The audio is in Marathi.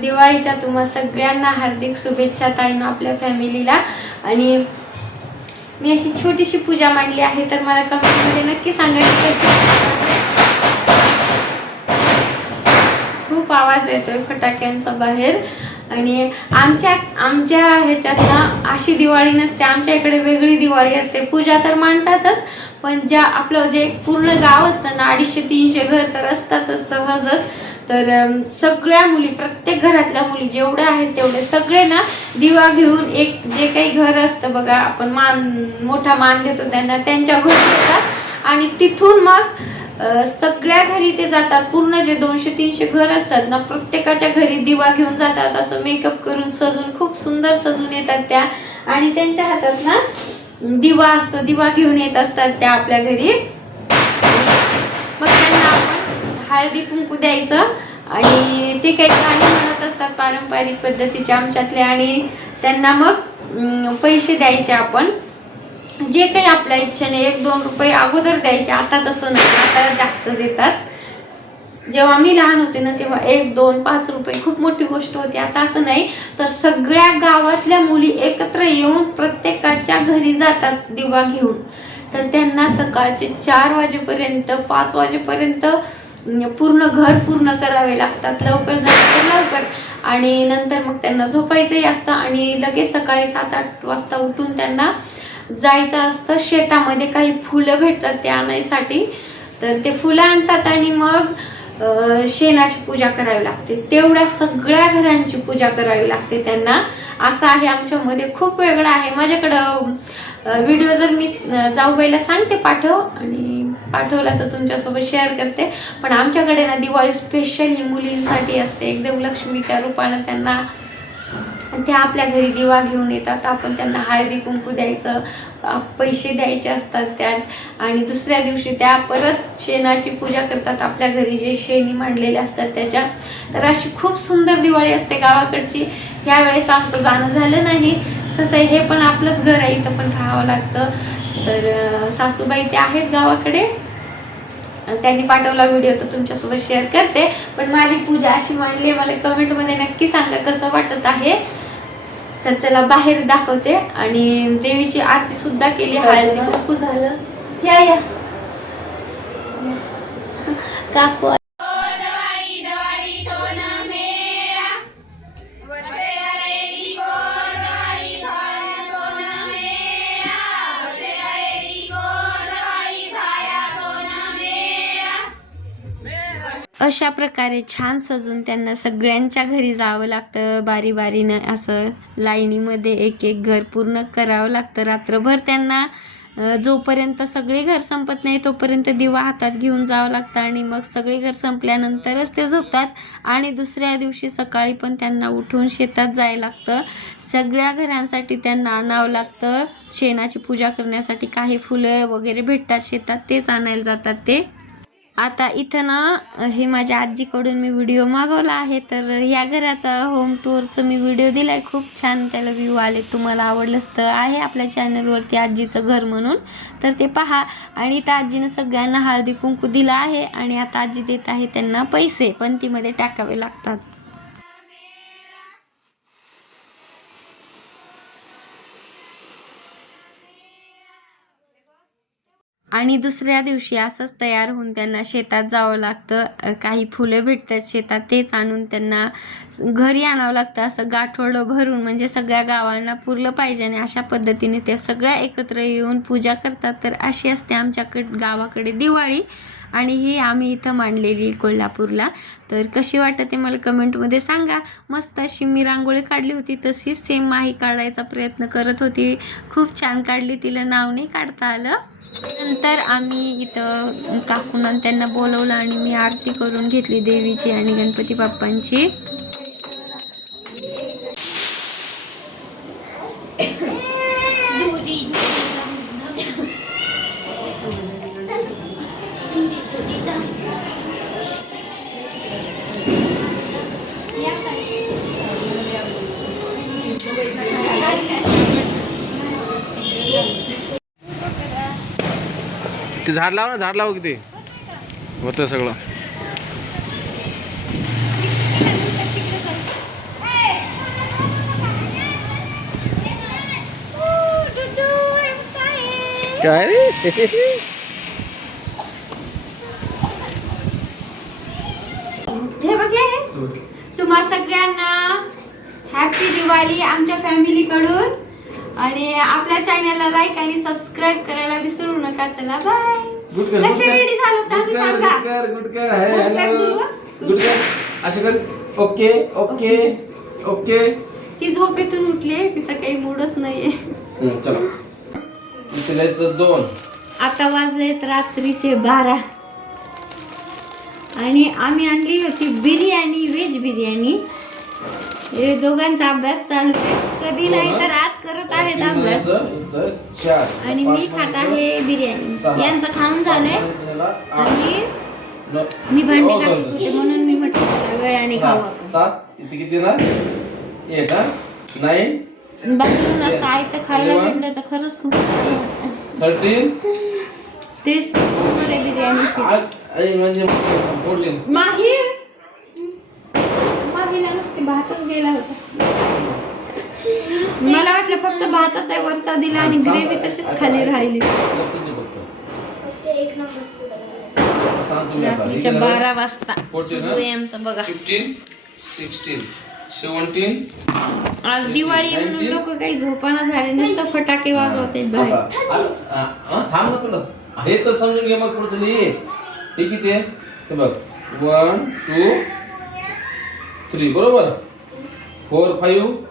दिवाळीच्या तुम्हा सगळ्यांना हार्दिक शुभेच्छा ताईनं आपल्या फॅमिलीला. आणि मी अशी छोटीशी पूजा मांडली आहे तर मला कमेंटमध्ये नक्की सांगा की कशी खूप आवाज येतोय फटाक्यांचा बाहेर. आणि आमच्या आमच्या ह्याच्यात ना अशी दिवाळी नसते आमच्या इकडे वेगळी दिवाळी असते. पूजा तर मांडतातच पण ज्या आपलं जे पूर्ण गाव असतं ना अडीचशे तीनशे घर तर असतातच सहजच. तर सगळ्या मुली प्रत्येक घरातल्या मुली जेवढ्या आहेत तेवढे सगळे ना दिवा घेऊन एक जे काही घर असतं बघा आपण मान मोठा मान देतो त्यांना त्यांच्या घरी येतात. आणि तिथून मग सगळ्या घरी ते जातात. पूर्ण जे दोनशे तीनशे घर असतात ना प्रत्येकाच्या घरी दिवा घेऊन जातात. असं मेकअप करून सजून खूप सुंदर सजून येतात त्या. आणि त्यांच्या हातात ना दिवा असतो. दिवा घेऊन येत असतात त्या आपल्या घरी. मग त्यांना आपण हळदी कुंकू द्यायचं. आणि ते काही गाणी म्हणत असतात पारंपरिक पद्धतीचे आमच्यातले. आणि त्यांना मग पैसे द्यायचे आपण. जे काही आपल्या इच्छेने एक दोन रुपये अगोदर द्यायचे आता तसं नाही आता जास्त देतात. जेव्हा मी लहान होते ना तेव्हा एक दोन पाच रुपये खूप मोठी गोष्ट होती. आता असं नाही तर सगळ्या गावातल्या मुली एकत्र येऊन प्रत्येकाच्या घरी जातात दिवा घेऊन. तर त्यांना सकाळचे चार वाजेपर्यंत पाच वाजेपर्यंत पूर्ण घर पूर्ण करावे लागतात. लवकर झालं तर लवकर. आणि नंतर मग त्यांना झोपायचंही असतं आणि लगेच सकाळी सात आठ वाजता उठून त्यांना जायचं असतं. शेतामध्ये काही फुलं भेटतात ते आणायसाठी. तर ते फुलं आणतात आणि मग शेणाची पूजा करावी लागते. तेवढ्या सगळ्या घरांची पूजा करावी लागते त्यांना. असं आहे आमच्यामध्ये. खूप वेगळं आहे. माझ्याकडं व्हिडिओ जर मी जाऊबाईला सांगते पाठव आणि पाठवला तर तुमच्यासोबत शेअर करते. पण आमच्याकडे ना दिवाळी स्पेशल ही मुलींसाठी असते. एकदम लक्ष्मीच्या रूपानं त्यांना ते आपल्या घरी दिवा घेऊन येतात. आपण त्यांना हळदी कुंकू द्यायचं पैसे द्यायचे असतात त्यात. आणि दुसऱ्या दिवशी त्या परत शेणाची पूजा करतात. आपल्या घरी जे शेणी मांडलेले असतात त्याच्या. तर अशी खूप सुंदर दिवाळी असते गावाकडची. ह्यावेळेस आमचं जाणं झालं नाही. तसं हे पण आपलंच घर आहे इथं पण राहावं लागतं. तर सासूबाई ते आहेत गावाकडे. त्यांनी पाठवला व्हिडिओ तर तुमच्यासोबत शेअर करते. पण माझी पूजा अशी मांडली आहे मला कमेंटमध्ये नक्की सांगा कसं वाटत आहे. तर चला बाहेर दाखवते. आणि देवीची आरती सुद्धा केली. हळदी कुंकू झालं. या या. काकू अशा प्रकारे छान सजून त्यांना सगळ्यांच्या घरी जावं लागतं बारी बारीनं असं लाईनीमध्ये एक एक घर पूर्ण करावं लागतं. रात्रभर त्यांना जोपर्यंत सगळे घर संपत नाही तोपर्यंत दिवा हातात घेऊन जावं लागतं आणि मग सगळे घर संपल्यानंतरच ते झोपतात आणि दुसऱ्या दिवशी सकाळी पण त्यांना उठून शेतात जायला लागतं. सगळ्या घरांसाठी त्यांना आणावं लागतं. शेणाची पूजा करण्यासाठी काही फुलं वगैरे भेटतात शेतात तेच आणायला जातात ते. आता इथं ना हे माझ्या आजीकडून मी व्हिडिओ मागवला आहे तर या घराचा होम टूरचं मी व्हिडिओ दिलाय. खूप छान त्याला व्ह्यू आले. तुम्हाला आवडलंच तर आहे आपल्या चॅनलवरती आजीचं घर म्हणून. तर ते पहा. आणि इथं आजीनं सगळ्यांना हळदी कुंकू दिलं आहे. आणि आता आजी देत आहे त्यांना पैसे. पण तीमध्ये टाकावे लागतात. आणि दुसऱ्या दिवशी असंच तयार होऊन त्यांना शेतात जावं लागतं. काही फुलं भेटतात शेतात तेच आणून त्यांना घरी आणावं लागतं. असं गाठोडं भरून म्हणजे सगळ्या गावांना पुरलं पाहिजे आणि अशा पद्धतीने त्या सगळ्या एकत्र येऊन पूजा करतात. तर अशी असते आमच्याकडे गावाकडे दिवाळी. आणि ही आम्ही इथं मांडलेली कोल्हापूरला. तर कशी वाटते मला कमेंटमध्ये सांगा. मस्त अशी मी रांगोळी काढली होती तशीच सेम माही काढायचा प्रयत्न करत होती. खूप छान काढली तिला नाव नाही काढता आलं. नंतर आम्ही इथं काकून त्यांना बोलवलं आणि मी आरती करून घेतली देवीची आणि गणपती बाप्पांची. ते झाड लाव ना झाड लाव किती होतं सगळं. काय रे? तुम्हा सगळ्यांना हॅपी दिवाळी आमच्या फॅमिलीकडून आणि आपल्या चॅनलला लाईक आणि सबस्क्राईब करायला विसरू नका. चला बाय कसे रेडी झालं तर आम्ही सांगा. Good good okay okay okay ती झोपेतून उठली तिचा काही मूडच नाहीये. चला. दोन. आता वाजलेत रात्रीचे बारा. आणि आम्ही आणली होती बिर्याणी व्हेज बिर्याणी. हे दोघांचा अभ्यास चालू आहे. कधी नाही तर आज करत आहेत अभ्यास. आणि मी खात आहे बिर्याणी. यांचं खाऊन झालंय. आणि मी भांडी हो, घासत होते म्हणून मी म्हटलं वेळाने खाऊ. सात इथे किती ना? एट हा? नाईन बाहेरून असं आयतं खायला भेटलं तर खरंच खूप. थर्टीन तेच तर पूर्ण आहे बिर्याणीची आणि म्हणजे फोर्टीन माही माहीला नुसती भातच गेला होता. मला वाटलं फक्त भातच आहे वरचा दिला आणि ग्रेव्ही तशीच खाली राहिली. रात्रीच्या बारा वाजता आमचं बघा. Fifteen sixteen seventeen. आज दिवाळी म्हणून लोक काही झोपाना झाले नुसतं फटाके वाजवत बाहेर. थांब ना तुला. हे तर समजून घे मग पुढचं लिहि हे किती आहे हे बघ. वन टू थ्री बरोबर? 4 5